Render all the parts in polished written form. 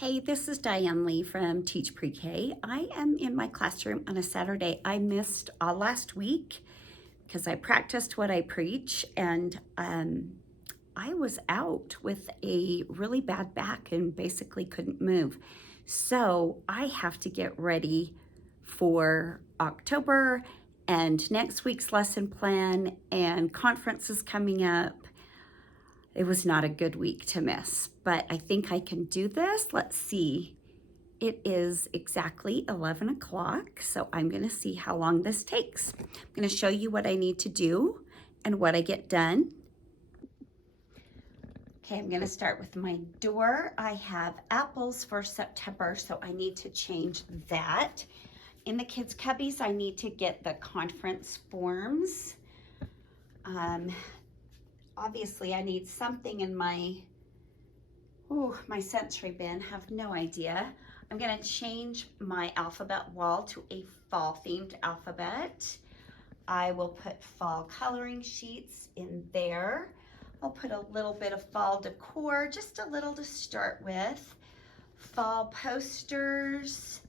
Hey, this is Diane Lee from Teach Pre-K. I am in my classroom on a Saturday. I missed last week because I practiced what I preach, and I was out with a really bad back and basically couldn't move. So I have to get ready for October and next week's lesson plan and conferences coming up. It was not a good week to miss, but I think I can do this. Let's see. It is exactly 11 o'clock, so I'm going to see how long this takes. I'm going to show you what I need to do and what I get done. Okay, I'm going to start with my door. I have apples for September, so I need to change that. In the kids' cubbies, I need to get the conference forms. Obviously, I need something in my sensory bin. Have no idea. I'm going to change my alphabet wall to a fall-themed alphabet. I will put fall coloring sheets in there. I'll put a little bit of fall decor, just a little to start with. Fall posters.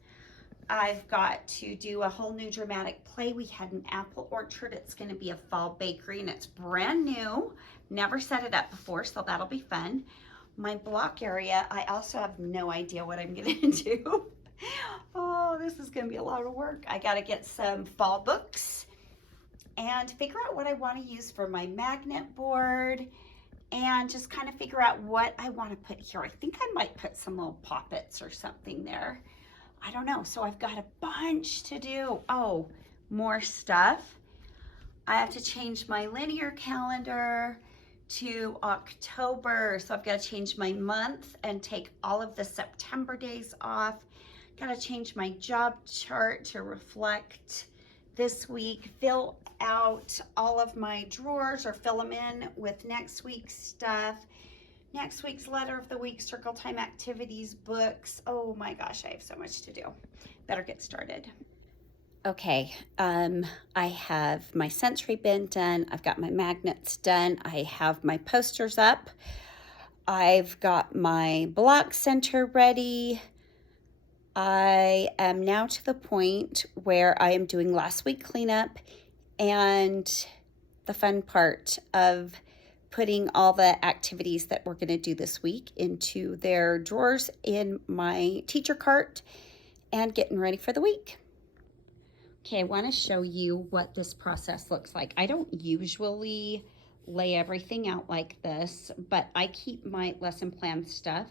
I've got to do a whole new dramatic play. We had an apple orchard. It's going to be a fall bakery, and it's brand new. Never set it up before, so that'll be fun. My block area, I also have no idea what I'm going to do. Oh, this is going to be a lot of work. I got to get some fall books and figure out what I want to use for my magnet board and just kind of figure out what I want to put here. I think I might put some little poppets or something there. I don't know. So I've got a bunch to do. Oh, more stuff. I have to change my linear calendar to October. So I've got to change my month and take all of the September days off. Got to change my job chart to reflect this week, fill out all of my drawers or fill them in with next week's stuff. Next week's letter of the week, circle time activities, books. Oh my gosh, I have so much to do. Better get started. Okay, I have my sensory bin done. I've got my magnets done. I have my posters up. I've got my block center ready. I am now to the point where I am doing last week cleanup and the fun part of putting all the activities that we're going to do this week into their drawers in my teacher cart and getting ready for the week. Okay, I want to show you what this process looks like. I don't usually lay everything out like this, but I keep my lesson plan stuff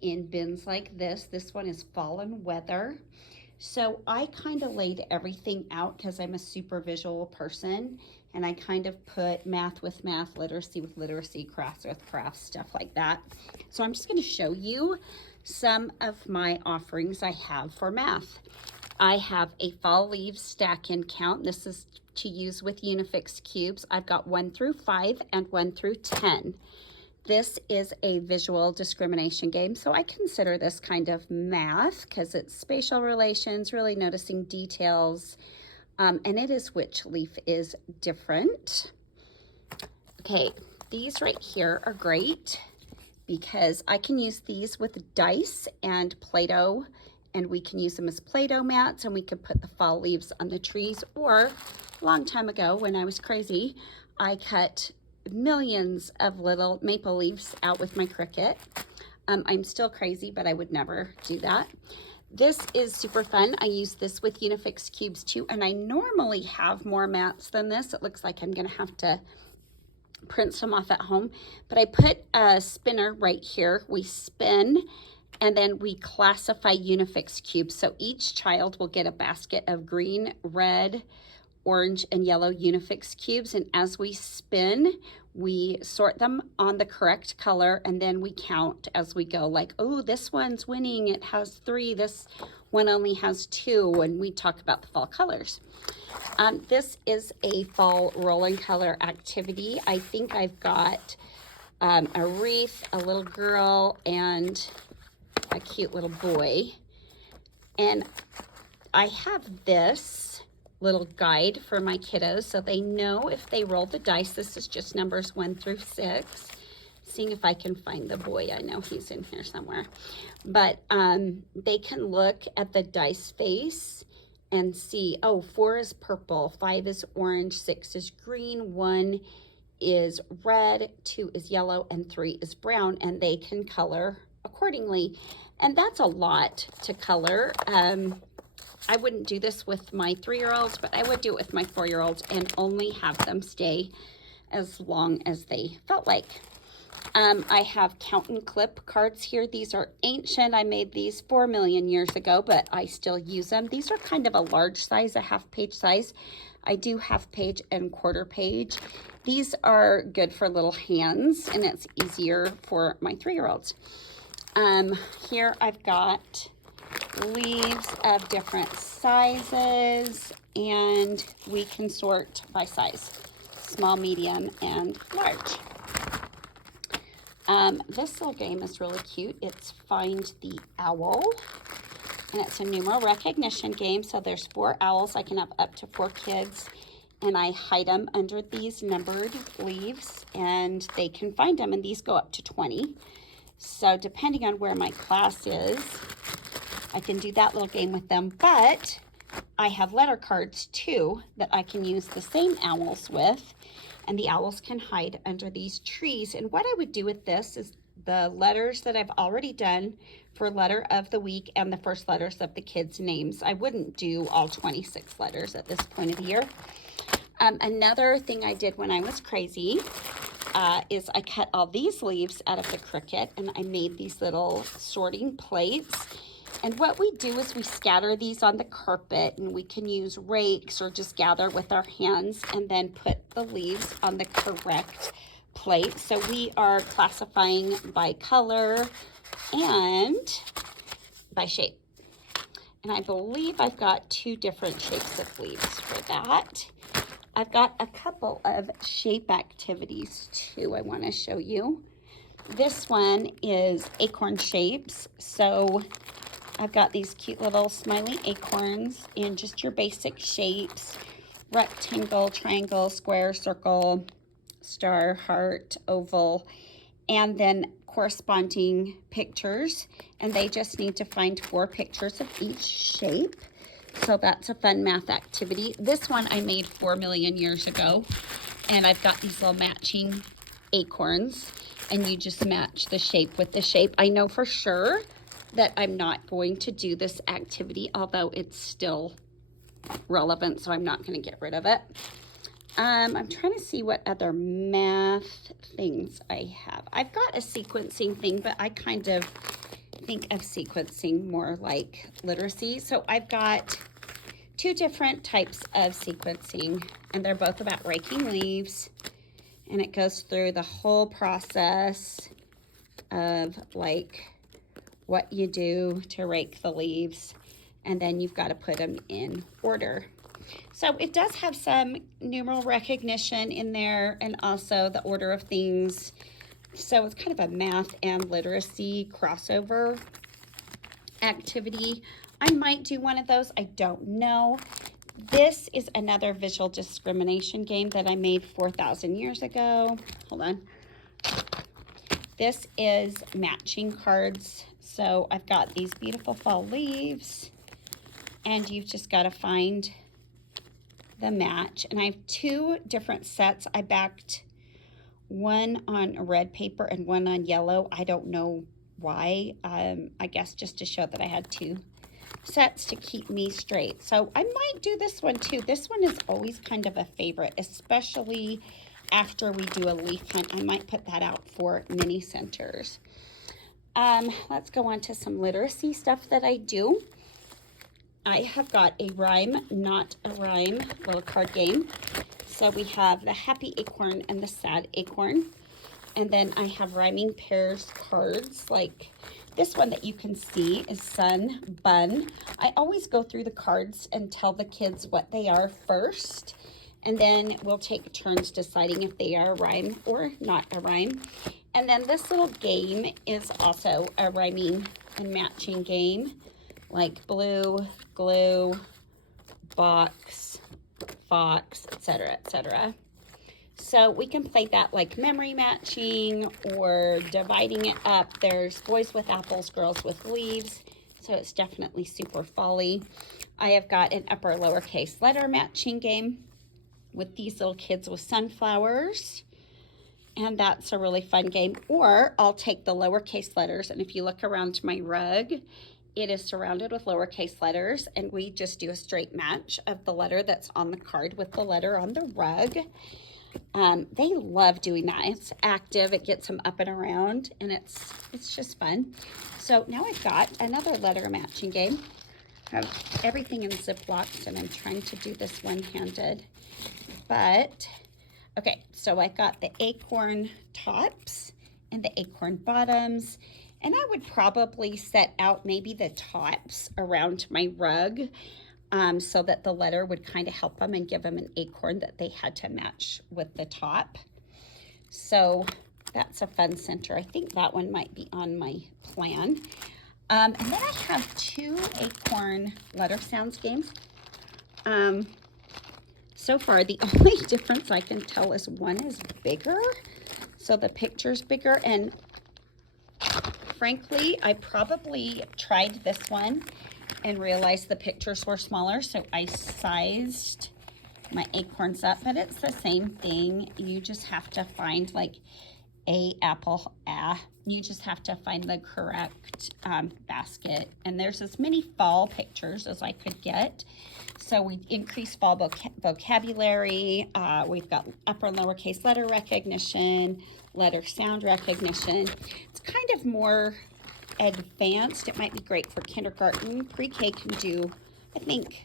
in bins like this. This one is fall and weather. So I kind of laid everything out because I'm a super visual person, and I kind of put math with math, literacy with literacy, crafts with crafts, stuff like that. So I'm just going to show you some of my offerings I have for math. I have a fall leaves stack and count. This is to use with Unifix cubes. I've got 1 through 5 and 1 through 10. This is a visual discrimination game, so I consider this kind of math because it's spatial relations, really noticing details, and it is which leaf is different. Okay, these right here are great because I can use these with dice and Play-Doh, and we can use them as Play-Doh mats, and we could put the fall leaves on the trees. Or a long time ago when I was crazy, I cut millions of little maple leaves out with my Cricut. I'm still crazy, but I would never do that. This is super fun. I use this with Unifix cubes too, and I normally have more mats than this. It looks like I'm gonna have to print some off at home, but I put a spinner right here. We spin, and then we classify Unifix cubes. So each child will get a basket of green, red, orange, and yellow Unifix cubes, and as we spin, we sort them on the correct color, and then we count as we go, like, oh, this one's winning, it has 3, this one only has 2, and we talk about the fall colors. This is a fall rolling color activity. I think I've got a wreath, a little girl, and a cute little boy, and I have this little guide for my kiddos so they know if they roll the dice. This is just numbers 1 through 6. seeing if I can find the boy. I know he's in here somewhere. But they can look at the dice face and see, oh, 4 is purple, 5 is orange, 6 is green, 1 is red, 2 is yellow, and 3 is brown, and they can color accordingly. And that's a lot to color. I wouldn't do this with my 3-year-olds, but I would do it with my 4-year-olds and only have them stay as long as they felt like. I have count and clip cards here. These are ancient. I made these 4 million years ago, but I still use them. These are kind of a large size, a half-page size. I do half-page and quarter-page. These are good for little hands, and it's easier for my 3-year-olds. Here I've got leaves of different sizes, and we can sort by size, small, medium, and large. This little game is really cute. It's Find the Owl, and it's a numeral recognition game. So there's 4 owls. I can have up to 4 kids, and I hide them under these numbered leaves, and they can find them, and these go up to 20. So depending on where my class is, I can do that little game with them. But I have letter cards too that I can use the same owls with, and the owls can hide under these trees. And what I would do with this is the letters that I've already done for letter of the week and the first letters of the kids' names. I wouldn't do all 26 letters at this point of the year. Another thing I did when I was crazy is I cut all these leaves out of the cricket, and I made these little sorting plates. And what we do is we scatter these on the carpet, and we can use rakes or just gather with our hands and then put the leaves on the correct plate. So we are classifying by color and by shape. And I believe I've got 2 different shapes of leaves for that. I've got a couple of shape activities too I want to show you. This one is acorn shapes. So I've got these cute little smiley acorns in just your basic shapes: rectangle, triangle, square, circle, star, heart, oval, and then corresponding pictures. And they just need to find 4 pictures of each shape. So that's a fun math activity. This one I made 4 million years ago, and I've got these little matching acorns, and you just match the shape with the shape. I know for sure that I'm not going to do this activity, although it's still relevant, so I'm not going to get rid of it. I'm trying to see what other math things I have. I've got a sequencing thing, but I kind of think of sequencing more like literacy. So I've got 2 different types of sequencing, and they're both about raking leaves, and it goes through the whole process of like what you do to rake the leaves, and then you've got to put them in order. So it does have some numeral recognition in there, and also the order of things. So it's kind of a math and literacy crossover activity. I might do one of those. I don't know. This is another visual discrimination game that I made 4,000 years ago. Hold on. This is matching cards. So I've got these beautiful fall leaves, and you've just got to find the match. And I have 2 different sets. I backed one on red paper and one on yellow. I don't know why. I guess just to show that I had 2 sets to keep me straight. So I might do this one too. This one is always kind of a favorite, especially after we do a leaf hunt. I might put that out for mini centers. Let's go on to some literacy stuff that I do. I have got a rhyme, not a rhyme little card game. So we have the happy acorn and the sad acorn. And then I have rhyming pairs cards, like this one that you can see is sun, bun. I always go through the cards and tell the kids what they are first, and then we'll take turns deciding if they are a rhyme or not a rhyme. And then this little game is also a rhyming and matching game, like blue, glue, box, fox, etc., etc. So we can play that like memory matching or dividing it up. There's boys with apples, girls with leaves. So it's definitely super fall-y. I have got an upper lowercase letter matching game with these little kids with sunflowers. And that's a really fun game. Or I'll take the lowercase letters, and if you look around my rug, it is surrounded with lowercase letters, and we just do a straight match of the letter that's on the card with the letter on the rug. They love doing that. It's active, it gets them up and around, and it's just fun. So now I've got another letter matching game. I have everything in Ziplocs, and I'm trying to do this one-handed. But, okay, so I got the acorn tops and the acorn bottoms, and I would probably set out maybe the tops around my rug so that the letter would kind of help them and give them an acorn that they had to match with the top. So that's a fun center. I think that one might be on my plan. And then I have 2 acorn letter sounds games. So far, the only difference I can tell is one is bigger. So the picture's bigger, and frankly, I probably tried this one and realized the pictures were smaller, so I sized my acorns up, but it's the same thing. You just have to find like you just have to find the correct basket, and there's as many fall pictures as I could get. So we increased fall vocabulary. We've got upper and lowercase letter recognition, letter sound recognition. It's kind of more advanced. It might be great for kindergarten. Pre-K can do, I think,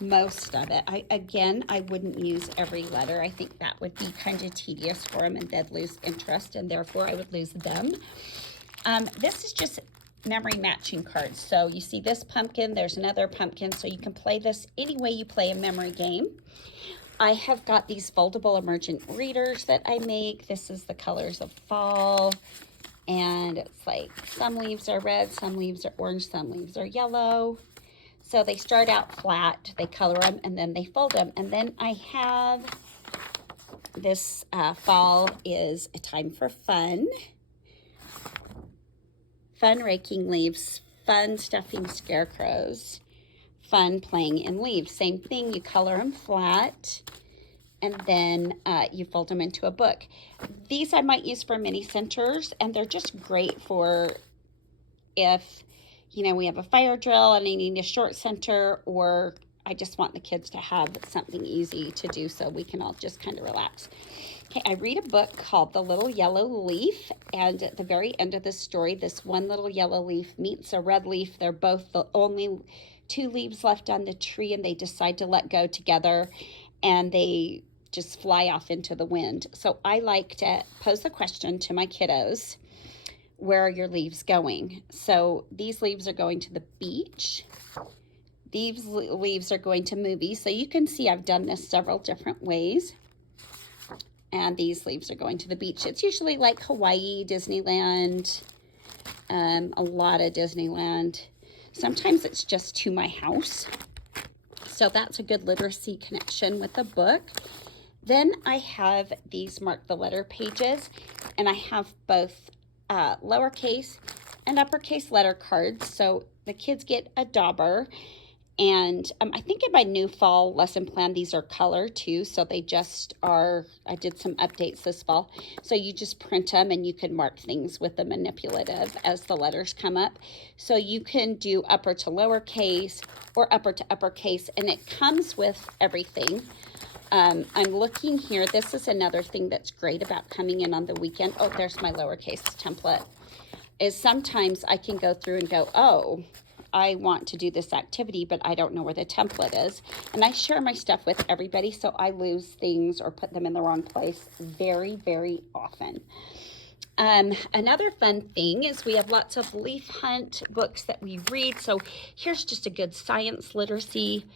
most of it. I wouldn't use every letter. I think that would be kind of tedious for them, and they'd lose interest, and therefore I would lose them. This is just memory matching cards. So you see this pumpkin, there's another pumpkin, so you can play this any way you play a memory game. I have got these foldable emergent readers that I make. This is the colors of fall, and it's like some leaves are red, some leaves are orange, some leaves are yellow. So they start out flat, they color them, and then they fold them. And then I have this fall is a time for fun. Fun raking leaves, fun stuffing scarecrows, fun playing in leaves. Same thing, you color them flat, and then you fold them into a book. These I might use for mini centers, and they're just great for if, you know, we have a fire drill and I need a short center, or I just want the kids to have something easy to do so we can all just kind of relax. Okay, I read a book called The Little Yellow Leaf, and at the very end of the story, this one little yellow leaf meets a red leaf. They're both the only 2 leaves left on the tree, and they decide to let go together, and they just fly off into the wind. So I like to pose the question to my kiddos, where are your leaves going? So these leaves are going to the beach. These leaves are going to movies. So you can see I've done this several different ways. And these leaves are going to the beach. It's usually like Hawaii, Disneyland, a lot of Disneyland. Sometimes it's just to my house. So that's a good literacy connection with the book. Then I have these mark the letter pages, and I have both lowercase and uppercase letter cards. So the kids get a dauber, and I think in my new fall lesson plan, these are color too. So they just are, I did some updates this fall. So you just print them, and you can mark things with the manipulative as the letters come up. So you can do upper to lowercase or upper to uppercase, and it comes with everything. I'm looking here. This is another thing that's great about coming in on the weekend. Oh, there's my lowercase template. Is sometimes I can go through and go, oh, I want to do this activity, but I don't know where the template is. And I share my stuff with everybody, so I lose things or put them in the wrong place very, very often. Another fun thing is we have lots of leaf hunt books that we read. So here's just a good science literacy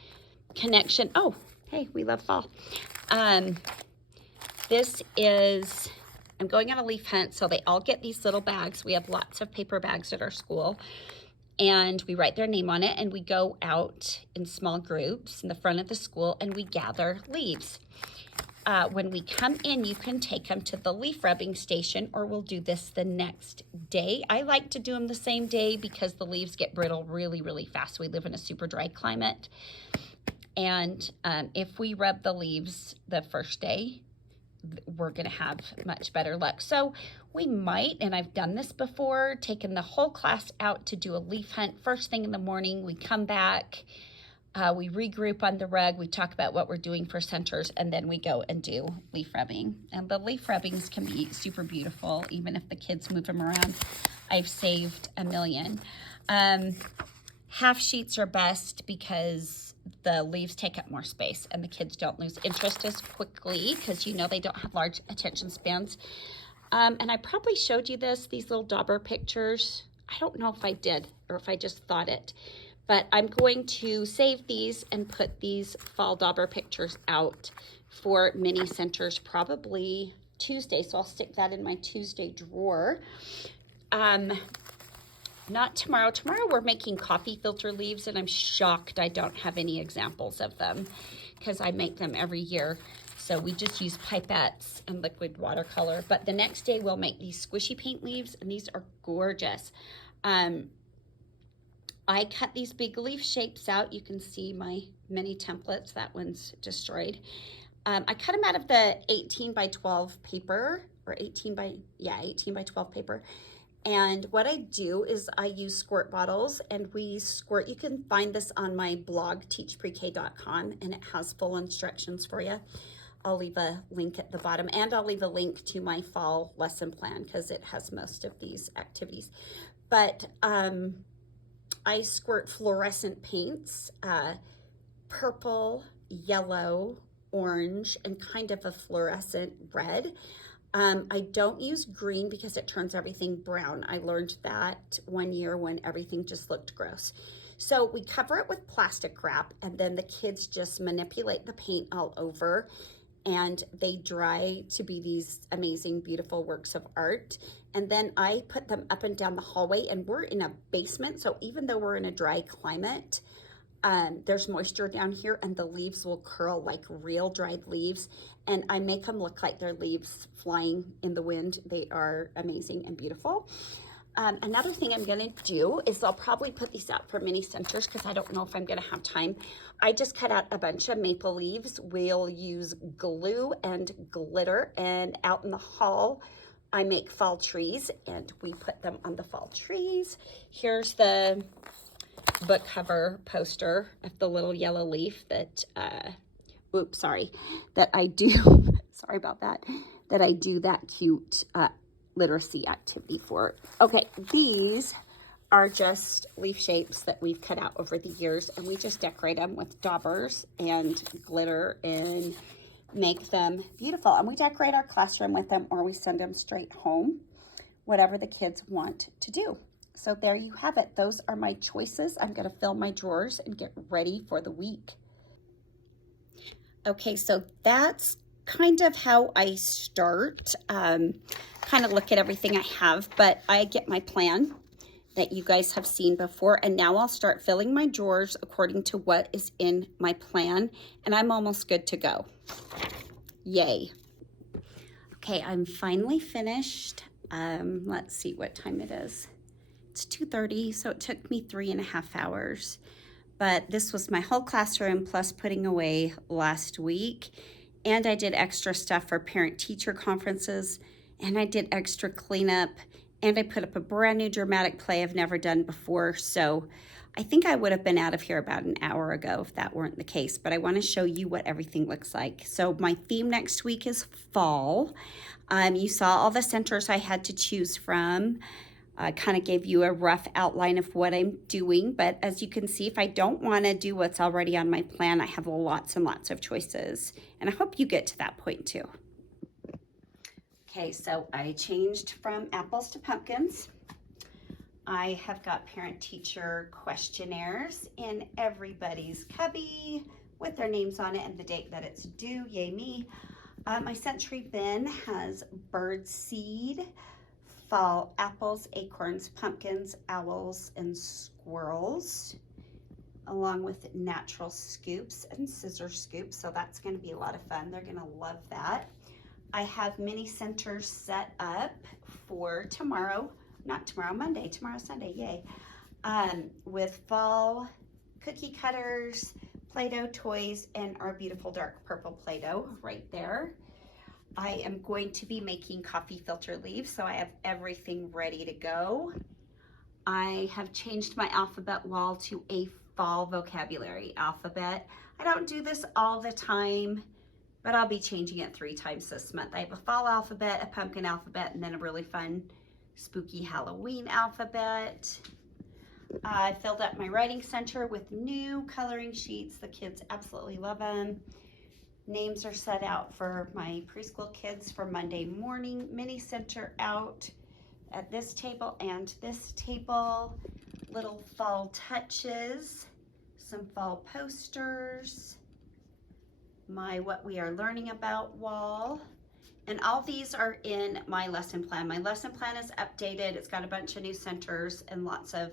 connection. Oh, hey, we love fall. This is, I'm going on a leaf hunt, so they all get these little bags. We have lots of paper bags at our school, and we write their name on it, and we go out in small groups in the front of the school, and we gather leaves. when we come in, you can take them to the leaf rubbing station, or we'll do this the next day. I like to do them the same day because the leaves get brittle really, really fast. We live in a super dry climate. And if we rub the leaves the first day, we're going to have much better luck. So we might, and I've done this before, taken the whole class out to do a leaf hunt first thing in the morning. We come back, we regroup on the rug, we talk about what we're doing for centers, and then we go and do leaf rubbing. And the leaf rubbings can be super beautiful, even if the kids move them around. I've saved a million. Half sheets are best because the leaves take up more space and the kids don't lose interest as quickly because you know they don't have large attention spans. And I probably showed you these little dauber pictures. I don't know if I did or if I just thought it, but I'm going to save these and put these fall dauber pictures out for mini centers probably Tuesday. So I'll stick that in my Tuesday drawer. Not tomorrow. Tomorrow we're making coffee filter leaves, and I'm shocked I don't have any examples of them because I make them every year. So we just use pipettes and liquid watercolor. But the next day we'll make these squishy paint leaves, and these are gorgeous. I cut these big leaf shapes out. You can see my mini templates. That one's destroyed. I cut them out of the 18 by 12 paper, or 18 by 12 paper. And what I do is I use squirt bottles, and we squirt. You can find this on my blog, teachprek.com, and it has full instructions for you. I'll leave a link at the bottom, and I'll leave a link to my fall lesson plan because it has most of these activities. But I squirt fluorescent paints, purple, yellow, orange, and kind of a fluorescent red. I don't use green because it turns everything brown. I learned that one year when everything just looked gross. So we cover it with plastic wrap, and then the kids just manipulate the paint all over, and they dry to be these amazing, beautiful works of art. And then I put them up and down the hallway, and we're in a basement, so even though we're in a dry climate, there's moisture down here, and the leaves will curl like real dried leaves, and I make them look like they're leaves flying in the wind. They are amazing and beautiful. Another thing I'm gonna do is I'll probably put these out for mini centers because I don't know if I'm gonna have time. I just cut out a bunch of maple leaves. We'll use glue and glitter, and out in the hall I make fall trees, and we put them on the fall trees. Here's the book cover poster of the little yellow leaf that that I do sorry about that I do that cute literacy activity for. Okay, these are just leaf shapes that we've cut out over the years, and we just decorate them with daubers and glitter and make them beautiful. And we decorate our classroom with them, or we send them straight home, whatever the kids want to do. So there you have it. Those are my choices. I'm going to fill my drawers and get ready for the week. Okay, so that's kind of how I start, kind of look at everything I have, but I get my plan that you guys have seen before, and now I'll start filling my drawers according to what is in my plan, and I'm almost good to go. Yay. Okay, I'm finally finished. Let's see what time it is. It's 2:30, so it took me 3.5 hours. But this was my whole classroom plus putting away last week. And I did extra stuff for parent-teacher conferences, and I did extra cleanup, and I put up a brand new dramatic play I've never done before. So I think I would have been out of here about an hour ago if that weren't the case, but I want to show you what everything looks like. So my theme next week is fall. You saw all the centers I had to choose from. I kind of gave you a rough outline of what I'm doing, but as you can see, if I don't want to do what's already on my plan, I have lots and lots of choices, and I hope you get to that point too. Okay, so I changed from apples to pumpkins. I have got parent-teacher questionnaires in everybody's cubby with their names on it and the date that it's due. Yay me. My sensory bin has bird seed, fall apples, acorns, pumpkins, owls, and squirrels. along with natural scoops and scissor scoops. So that's going to be a lot of fun. They're going to love that. I have mini centers set up for tomorrow, not tomorrow, Monday, tomorrow, Sunday, yay. With fall cookie cutters, Play-Doh toys, and our beautiful dark purple Play-Doh right there. I am going to be making coffee filter leaves, so I have everything ready to go. I have changed my alphabet wall to a fall vocabulary alphabet. I don't do this all the time, but I'll be changing it 3 times this month. I have a fall alphabet, a pumpkin alphabet, and then a really fun spooky Halloween alphabet. I filled up my writing center with new coloring sheets. The kids absolutely love them. Names are set out for my preschool kids for Monday morning. Mini center out at this table and this table. Little fall touches, some fall posters, my What We Are Learning About wall. And all these are in my lesson plan. My lesson plan is updated. It's got a bunch of new centers and lots of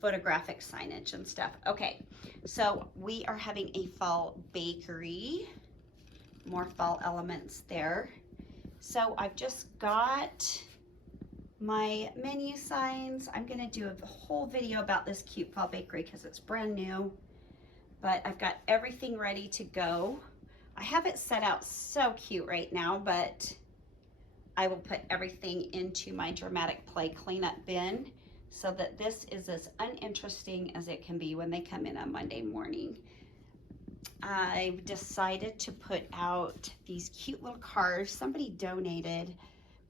photographic signage and stuff. Okay, so we are having a fall bakery. More fall elements there. So I've just got my menu signs. I'm gonna do a whole video about this cute fall bakery because it's brand new, but I've got everything ready to go. I have it set out so cute right now, but I will put everything into my dramatic play cleanup bin so that this is as uninteresting as it can be when they come in on Monday morning. I've decided to put out these cute little cars. Somebody donated.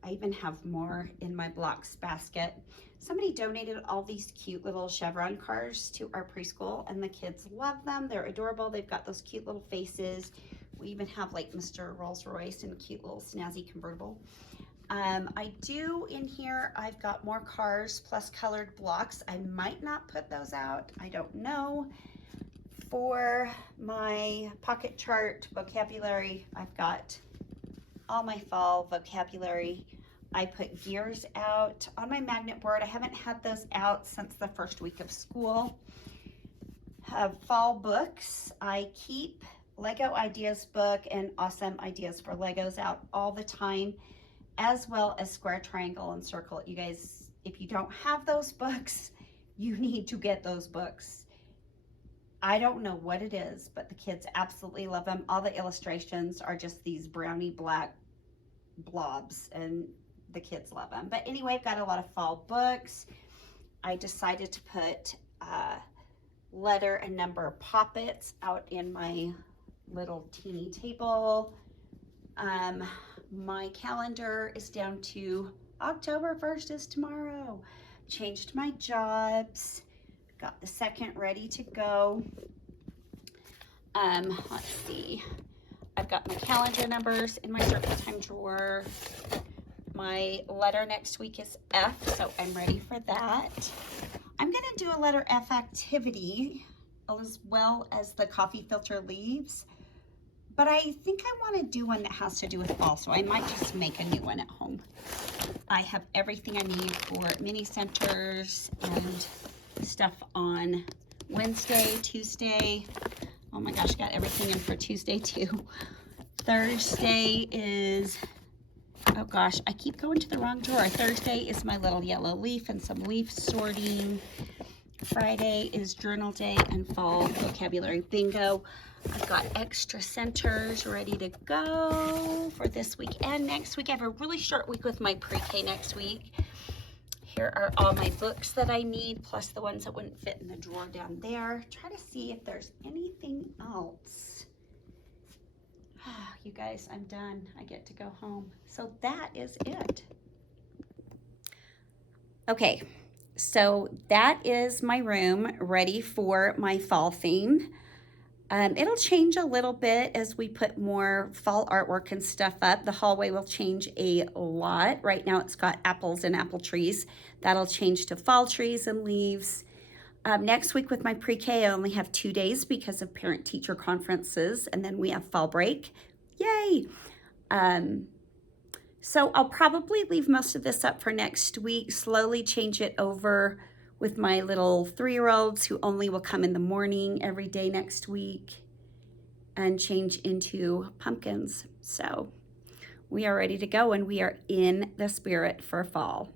I even have more in my blocks basket. Somebody donated all these cute little chevron cars to our preschool, and the kids love them. They're adorable. They've got those cute little faces. We even have like Mr. Rolls Royce and a cute little snazzy convertible. I do in here, I've got more cars plus colored blocks. I might not put those out. I don't know. For my pocket chart vocabulary, I've got all my fall vocabulary. I put gears out on my magnet board. I haven't had those out since the first week of school. Have fall books. I keep Lego Ideas book and Awesome Ideas for Legos out all the time, as well as Square, Triangle, and Circle. You guys, if you don't have those books, you need to get those books. I don't know what it is, but the kids absolutely love them. All the illustrations are just these brownie black blobs, and the kids love them. But anyway, I've got a lot of fall books. I decided to put letter and number poppets out in my little teeny table. My calendar is down to October 1st is tomorrow. Changed my jobs. Got the second ready to go. Let's see. I've got my calendar numbers in my circle time drawer. My letter next week is F, so I'm ready for that. I'm gonna do a letter F activity as well as the coffee filter leaves, but I think I wanna do one that has to do with fall, so I might just make a new one at home. I have everything I need for mini centers and stuff on Wednesday, Tuesday. Oh my gosh, got everything in for Tuesday too. Thursday is, oh gosh, I keep going to the wrong drawer. Thursday is my little yellow leaf and some leaf sorting. Friday is journal day and fall vocabulary bingo. I've got extra centers ready to go for this week and next week. I have a really short week with my pre-K next week. Here are all my books that I need, plus the ones that wouldn't fit in the drawer down there. Try to see if there's anything else. You guys, I'm done. I get to go home. So that is it. Okay, so that is my room ready for my fall theme. It'll change a little bit as we put more fall artwork and stuff up. The hallway will change a lot. Right now it's got apples and apple trees. That'll change to fall trees and leaves. Next week with my pre-K, I only have 2 days because of parent-teacher conferences, and then we have fall break. Yay! So I'll probably leave most of this up for next week, slowly change it over with my little 3-year-olds who only will come in the morning every day next week and change into pumpkins. So we are ready to go, and we are in the spirit for fall.